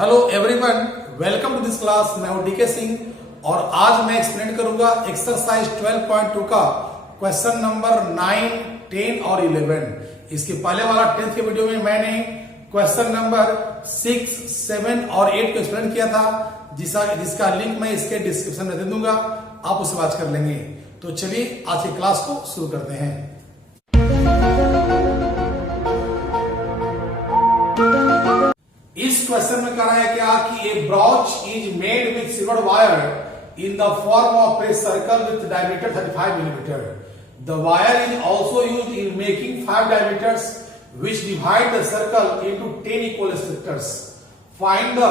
Hello everyone, welcome to this class. मैं हूं DK Singh और आज मैं एक्सप्लेन करूंगा एक्सरसाइज 12.2 का क्वेश्चन नंबर 9, 10 और 11। इसके पहले वाला 10th के वीडियो में मैंने क्वेश्चन नंबर 6, 7 और 8 को एक्सप्लेन किया था, जिसका लिंक मैं इसके डिस्क्रिप्शन में दे दूंगा, आप उसे वॉच कर लेंगे। तो चलिए आज की क्लास को शुरू करते हैं। इस क्वेश्चन में कह रहा है क्या कि a brooch is made with silver wire in the form of a circle with diameter 35 millimetre. The wire is also used in making 5 diameters which divide the circle into 10 equal sectors. Find the,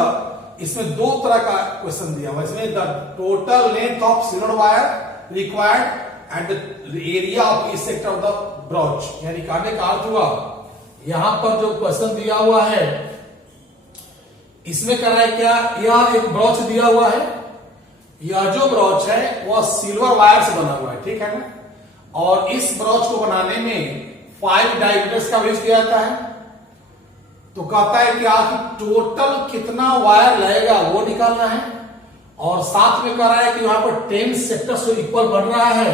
इसमें दो तरह का question दिया हुआ है। इसमें the total length of silver wire required and the area of each sector of the brooch. यानी कहने का अर्थ हुआ, यहां पर जो क्वेश्चन दिया हुआ है इसमें कर रहा है क्या, यह एक ब्रॉच दिया हुआ है, यह जो ब्रॉच है वह सिल्वर वायर से बना हुआ है, ठीक है ना। और इस ब्रॉच को बनाने में 5 डायमीटर्स का यूज किया जाता है। तो कहता है कि टोटल कितना वायर लगेगा वो निकालना है, और साथ में कह रहा है कि वहां पर 10 सेक्टर से इक्वल बन रहा है,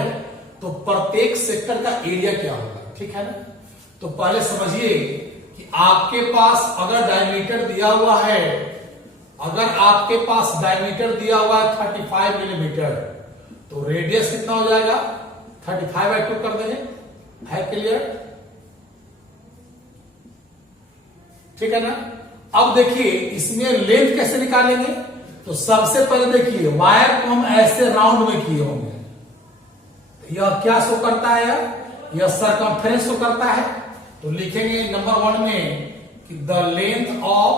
तो प्रत्येक सेक्टर का एरिया क्या होगा, ठीक है ना। तो पहले समझिए कि आपके पास अगर डायमीटर दिया हुआ है, अगर आपके पास डायमीटर दिया हुआ है 35 मिलीमीटर, तो रेडियस कितना हो जाएगा, 35/2 कर देंगे। है क्लियर, ठीक है ना। अब देखिए इसमें लेंथ कैसे निकालेंगे। तो सबसे पहले देखिए वायर को हम ऐसे राउंड में किए होंगे। यह क्या शो करता है, यह सरकमफ्रेंस शो करता है। तो लिखेंगे नंबर 1 में कि the length of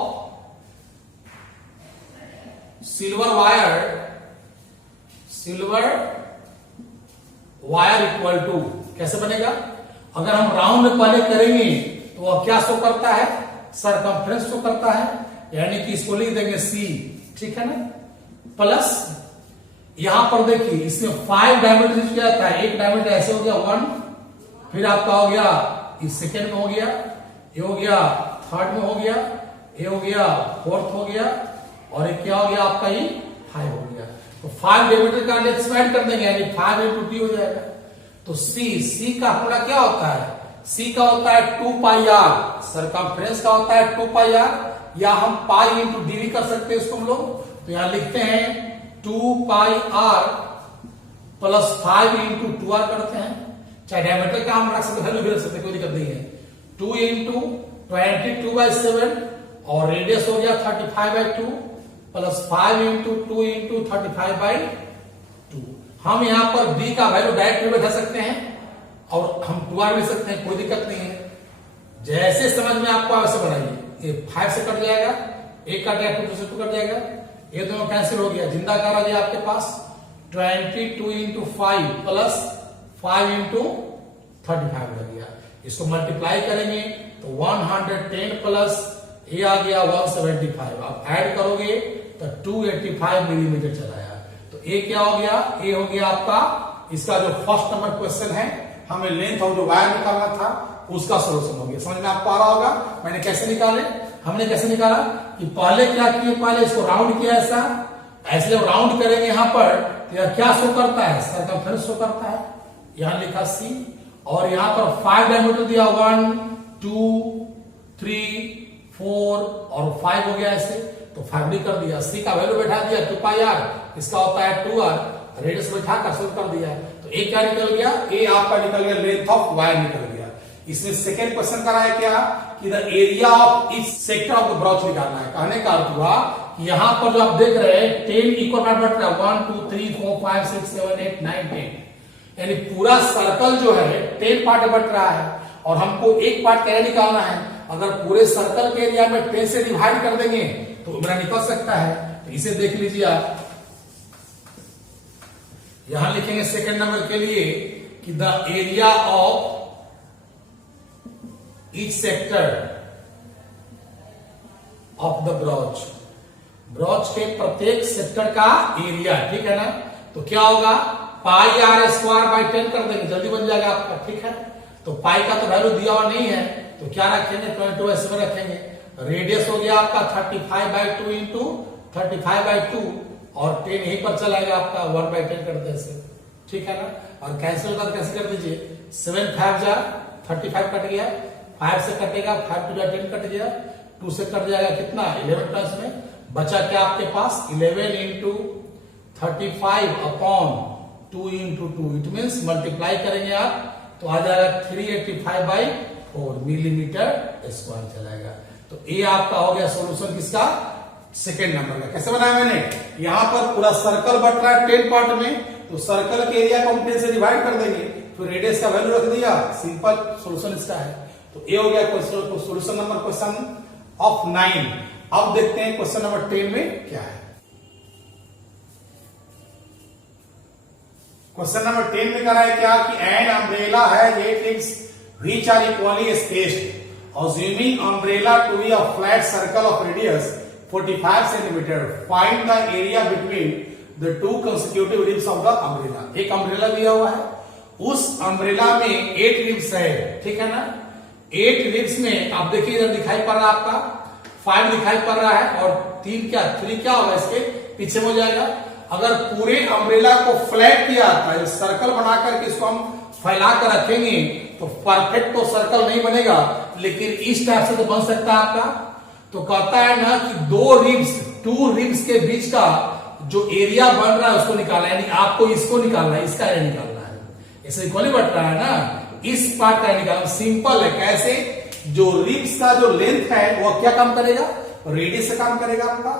silver wire equal to, कैसे बनेगा, अगर हम राउंड में पहले करेंगे तो वह क्या शो करता है, सरकमफ्रेंस शो करता है, यानी कि इसको लिख देंगे C, ठीक है ना। प्लस यहां पर देखिए इसमें 5 डायमीटर यूज किया जाता है। एक डायमीटर ऐसे हो गया 1, फिर आपका हो गया इस सेकेंड में हो गया, ये हो गया थर्ड में हो गया, ये हो गया फोर्थ हो गया, और ये क्या हो गया आपका ये 5 हो गया। तो 5 डायमीटर का लेंथ ऐड कर देंगे, यानी 5 × D हो जाएगा। तो C का फॉर्मूला क्या होता है, C का होता है 2πr, सरकमफ्रेंस का होता है 2πr, या हम पाई × D भी कर सकते हैं इसको हम लोग। तो यहां लिखते हैं 2πr प्लस 5 × 2r करते हैं, चाहे डायमीटर का हम रख सकते हैं, वैल्यू रख सकते हैं, कोई दिक्कत नहीं है। 2 × 22/7 और रेडियस हो गया 35/2 प्लस 5 × 2 × 35/2। हम यहां पर D का वैल्यू डायरेक्ट बैठा सकते हैं और हम 2r भी सकते हैं, कोई दिक्कत नहीं है। जैसे समझ में आपको वैसे बनाइए। ये 5 से कट जाएगा, 1 कट जाएगा, 2 से 2 कट जाएगा, ये दोनों कैंसिल हो गया, जिंदा कर आ गया आपके पास 22 × 5 प्लस 5 × 35 लग गया। इसको मल्टीप्लाई करेंगे तो 110 प्लस ये आ गया 175। आप ऐड करोगे तो 285 मिलीमीटर चला आया। तो ये क्या हो गया, ये हो गया आपका इसका जो फर्स्ट नंबर क्वेश्चन है, हमें लेंथ ऑफ द वायर निकालना था, उसका सोल्यूशन हो गया। समझ में आपको आ रहा होगा मैंने कैसे निकाले। हमने कैसे निकाला कि पहले क्या किए, पहले इसको राउंड किया ऐसा, ऐसे जब राउंड करेंगे यहां पर तो यह क्या शो करता है, सरकमफ्रेंस शो करता है। यहां लिखा C, और यहां पर 5 डायमीटर दिया, 1, 2, 3, 4 और 5 हो गया ऐसे, तो 5 भी कर दिया। C का वैल्यू बैठा दिया 2πr, इसका होता है 2r, रेडियस बैठा कर सोल्व कर दिया। तो ए क्या निकल गया, ए आपका निकल गया लेंथ ऑफ वायर निकल गया। इसमें सेकेंड क्वेश्चन कर रहा है क्या कि the area of each sector of the brooch निकालना है। कहने का अर्थ हुआ कि यहां पर जो आप देख रहे हैं 10 इक्वल पार्ट बट रहा है, 1, 2, 3, 4, 5, 6, 7, 8, 9, 10, यानी पूरा सर्कल जो है 10 पार्ट बट रहा है, और हमको एक पार्ट क्या निकालना है। अगर पूरे सर्कल के एरिया में 10 से डिवाइड कर देंगे तो मेरा निकल सकता है। तो इसे देख लीजिए आप, यहां लिखेंगे सेकेंड नंबर के लिए कि the area of each sector of the brooch के प्रत्येक सेक्टर का एरिया, ठीक है ना। तो क्या होगा, πr² 10 कर देंगे, जल्दी बन जाएगा आपका, ठीक है। तो पाई का तो वैल्यू दिया हुआ नहीं है, तो क्या रखेंगे 22 ऐसे में रखेंगे। रेडियस हो गया आपका 35/2 इंटू 35/2 और 10 यहीं पर चलाएगा आपका 1/10 करते हैं, ठीक है ना। और कैंसिल होगा कैसे कर दीजिए, 7 5 जा 35 कट गया, 5 से कटेगा, 5 2 10 कट गया, 2 से कट जाएगा कितना 11 प्लस में बचा क्या आपके पास 11 into 35 upon 2 into 2, it means multiply करेंगे आप तो आ जाएगा 385/4 मिलीमीटर स्क्वायर चलाएगा। तो ये आपका हो गया सॉल्यूशन किसका, सेकेंड नंबर का। कैसे बनाया मैंने, यहां पर पूरा सर्कल बट रहा है 10 पार्ट में, तो सर्कल के एरिया को हम 10 से डिवाइड कर देंगे, फिर रेडियस का वैल्यू रख दिया, सिंपल सॉल्यूशन इसका है। तो ये हो गया question, solution number question of 9। अब देखते हैं क्वेश्चन नंबर 10 में क्या है। क्वेश्चन नंबर 10 में करा है क्या कि एन अम्ब्रेला है 8 limbs which are equally spaced, assuming umbrella to be a flat circle of radius 45 cm, find the area between the two consecutive ribs of the umbrella। एक अम्ब्रेला दिया हुआ है, उस अम्ब्रेला में 8 ribs है, ठीक है ना। 8 ribs में आप देखिए इधर दिखाई पड़ रहा है आपका 5 दिखाई पड़ रहा है और 3 क्या होगा इसके पीछे हो जाएगा। अगर पूरे अम्ब्रेला को फ्लैट किया था, सर्कल बनाकर के इसको हम फैला कर रखेंगे तो परफेक्ट तो सर्कल नहीं बनेगा, लेकिन इस टाइप से तो बन सकता है आपका। तो कहता है ना कि 2 रिब्स के बीच का जो एरिया बन रहा है उसको निकालना है, यानी आपको इसको निकालना है, इसका एरिया निकालना है, ऐसे इक्वली बढ़ रहा है ना, इस पार्ट का निकालना सिंपल है। कैसे, जो रिब्स का जो लेंथ है वो क्या काम करेगा, रेडियस से काम करेगा आपका।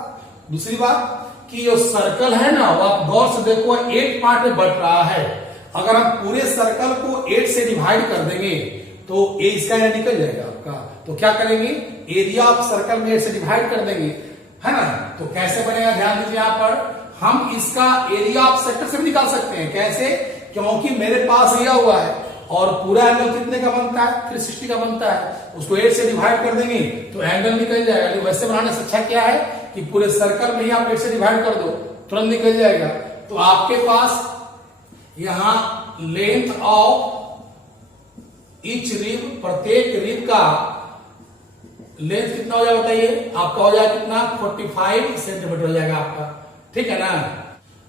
दूसरी बात कि जो सर्कल है ना वो आप गौर से देखो 8 पार्ट में बट रहा है, अगर हम पूरे सर्कल को 8 से डिवाइड कर देंगे तो ये इसका एरिया निकल जाएगा आपका। तो क्या करेंगे, एरिया ऑफ सर्कल में 8 से डिवाइड कर देंगे, है ना। तो कैसे बनेगा, ध्यान दीजिए यहाँ पर हम इसका एरिया ऑफ सेक्टर से भी निकाल सकते हैं। कैसे, क्योंकि मेरे पास दिया हुआ है और पूरा एंगल कितने का बनता है 360 का बनता है, उसको 8 से डिवाइड कर देंगे तो एंगल निकल जाएगा। वैसे बनाने से अच्छा क्या है कि पूरे सर्कल में ही आप 8 से डिवाइड कर दो, तुरंत निकल जाएगा। तो आपके पास यहां लेंथ ऑफ ईच रिब, प्रत्येक रिब का लेंथ कितना हो जाएगा बताइए, आपका हो जाएगा कितना 45 सेंटीमीटर हो जाएगा आपका, ठीक है ना।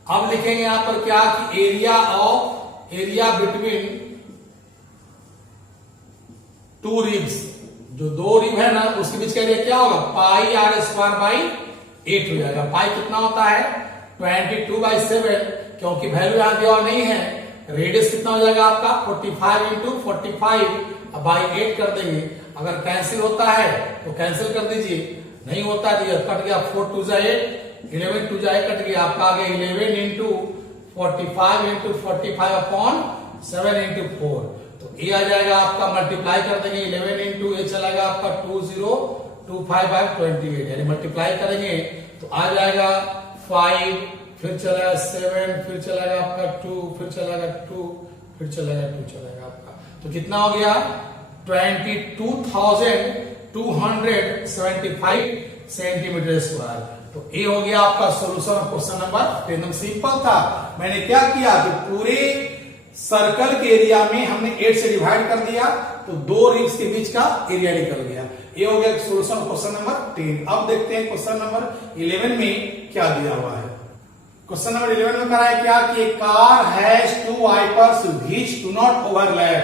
अब लिखेंगे यहां पर क्या कि एरिया बिटवीन 2 रिब्स, जो 2 रिब है ना उसके बीच का एरिया क्या होगा πr² 8 हो जाएगा। पाई कितना होता है 22/7, क्योंकि वैल्यू यहां दिया हुआ नहीं है। रेडियस कितना हो जाएगा आपका 45 इंटू 45/8 कर देंगे। अगर कैंसिल होता है तो कैंसिल कर दीजिए, नहीं होता है तो कट गया 4 2 जा 8, 11 2 जा 8 कट गया, आपका आ गया 11 इंटू 45 इंटू 45 अपॉन 7 इंटू 4। तो ये आ जाएगा आपका, मल्टीप्लाई कर देंगे 11 इंटू ये चलेगा आपका 2025/28, यानी मल्टीप्लाई करेंगे तो आ जाएगा 5, फिर चलेगा 7, फिर चलेगा आपका 2, फिर चलेगा 2, फिर चलेगा 2 चलेगा आपका। तो कितना हो गया 22,275 सेंटीमीटर स्क्वायर। तो ये हो गया आपका सॉल्यूशन ऑफ क्वेश्चन नंबर 10। एकदम सिंपल था। मैंने क्या किया कि पूरे सर्कल के एरिया में हमने 8 से डिवाइड कर दिया तो 2 रिब्स के बीच का एरिया निकल गया। ये हो गया सॉल्यूशन ऑफ क्वेश्चन नंबर 10। अब देखते हैं क्वेश्चन नंबर 11 में क्या दिया हुआ है। क्वेश्चन नंबर 11 में करा है क्या कि car has 2 wipers which do not overlap,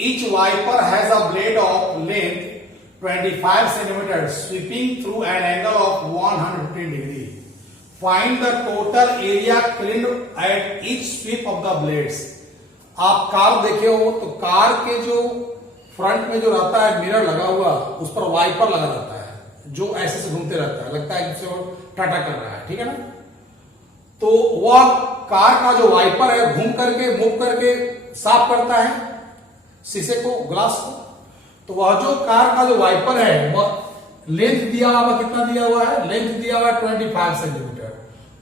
each wiper has a blade of length 25 centimetre sweeping through an angle of 115 degree, find the total area cleaned at each sweep of the blades. आप car देखे हो तो car के जो front में जो रहता है मिरर लगा हुआ, उस पर वाइपर लगा रहता है जो ऐसे से घूमते रहता है, लगता है कि वो टाटा कर रहा है, ठीक है ना। तो वह कार का जो वाइपर है घूम करके मूव करके साफ करता है शीशे को, ग्लास को। तो वह जो कार का जो वाइपर है वह लेंथ दिया हुआ, कितना दिया हुआ है, लेंथ दिया हुआ है 25 सेंटीमीटर,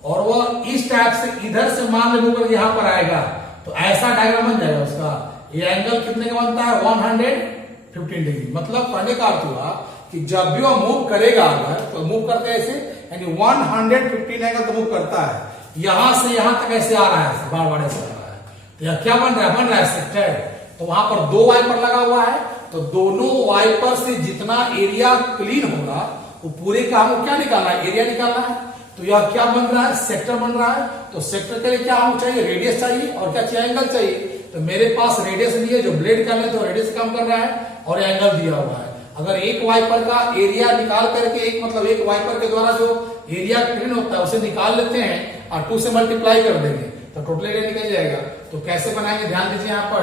और वह इस टाइप से इधर से मान ले मूव यहां पर आएगा तो ऐसा डायग्राम बन जाएगा उसका। ये एंगल कितने का बनता है 115 डिग्री। मतलब कहने का अर्थ हुआ कि जब भी वो मूव करेगा अगर तो मूव करते हैं ऐसे, यानी 115 एंगल तो मूव करता है, यहां से यहां तक ऐसे आ रहा है, बार ऐसे आ रहा है। तो यह क्या बन रहा है सेक्टर। तो वहां पर 2 वाइपर लगा हुआ है, तो दोनों वाइपर से जितना एरिया क्लीन होगा वो पूरे का हमको क्या निकालना है, एरिया निकालना है। तो यह क्या बन रहा है, सेक्टर बन रहा है। तो सेक्टर के लिए क्या हमको चाहिए, रेडियस चाहिए और क्या चाहिए, एंगल चाहिए। तो मेरे पास रेडियस भी है, जो ब्लेड का है तो रेडियस कम कर रहा है और एंगल दिया हुआ है। अगर एक वाइपर का एरिया निकाल करके एक मतलब एक वाइपर के द्वारा जो एरिया क्लीन होता है उसे निकाल लेते हैं और 2 से मल्टीप्लाई कर देंगे तो टोटल एरिया निकल जाएगा। तो कैसे बनाएंगे, ध्यान दीजिए, यहां पर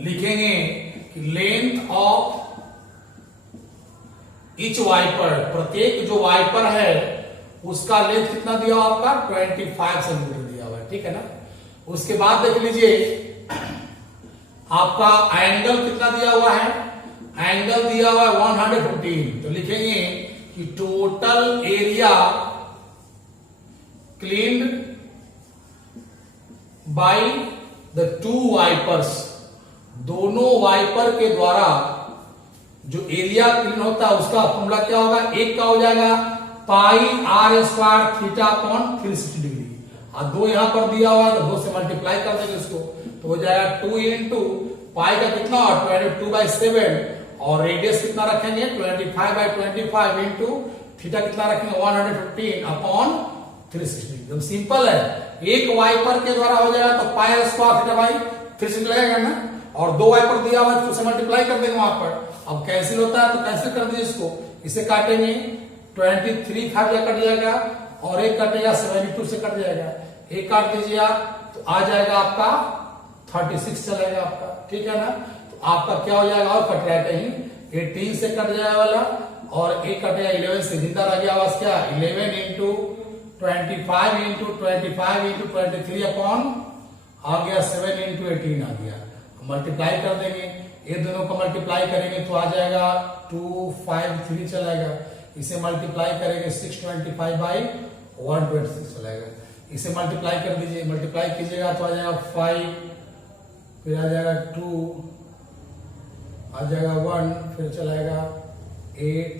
लिखेंगे कि लेंथ ऑफ ईच वाइपर, प्रत्येक जो वाइपर है उसका लेंथ कितना दिया हुआ आपका 25 सेंटीमीटर दिया हुआ है, ठीक है ना। उसके बाद देख लीजिए आपका एंगल कितना दिया हुआ है, एंगल दिया हुआ है 115। तो लिखेंगे कि total area cleaned by the 2 wipers, दोनों वाइपर के द्वारा जो एरिया क्लीन होता है उसका फॉर्मूला क्या होगा, एक का हो जाएगा pi r square theta upon 360 degree. और 2 यहां पर दिया हुआ है तो 2 से मल्टीप्लाई कर देंगे इसको तो हो जाएगा 2 इंटू पाई का कितना 22/7 और रेडियस कितना रखेंगे 25/25 इंटू थीटा कितना रखेंगे 115 अपॉन 360। एकदम सिंपल है, एक वाइपर के द्वारा हो जाएगा तो पाई स्क्वायर थीटा बाई 360 लगेगा ना, और 2 वाइपर दिया हुआ है तो उसे मल्टीप्लाई कर देंगे वहां पर। अब कैंसिल होता है तो कैंसिल कर दीजिए इसको, इसे काटेंगे 23 खालिया कट जाएगा और एक कटेगा 72 से कट जाएगा, एक काट दीजिए आप तो आ जाएगा आपका 36 चलेगा आपका, ठीक है ना। तो आपका क्या हो जाएगा और कट रहा है कहीं 18 से कट जाएगा वाला और एक कटेगा 11 से, जिंदा रह गया आवाज क्या 11 इंटू 25 इंटू 25 इंटू 23 अपॉन आ गया 7 इंटू 18 आ गया। मल्टीप्लाई कर देंगे, ये दोनों को मल्टीप्लाई करेंगे तो आ जाएगा 253 चलाएगा, इसे मल्टीप्लाई करेंगे 625/126 चलाएगा, इसे मल्टीप्लाई कर दीजिए, मल्टीप्लाई कीजिएगा तो आ जाएगा 5, फिर आ जाएगा 2, आ जाएगा 1, फिर चलाएगा 8,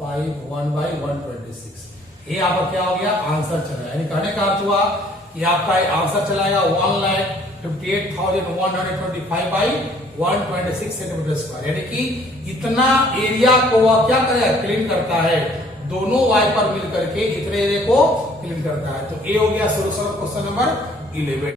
5, 1/126। ये आपका क्या हो गया, आंसर चला। यानी कहने का अर्थ हुआ कि आपका आंसर चलाएगा 1,58,125/126 सेंटीमीटर स्क्वायर। यानी कि इतना एरिया को वह क्या करेगा, क्लीन करता है, दोनों वाइपर मिल करके इतने एरिया को क्लीन करता है। तो ये हो गया सोल्यूशन ऑफ क्वेश्चन नंबर 11।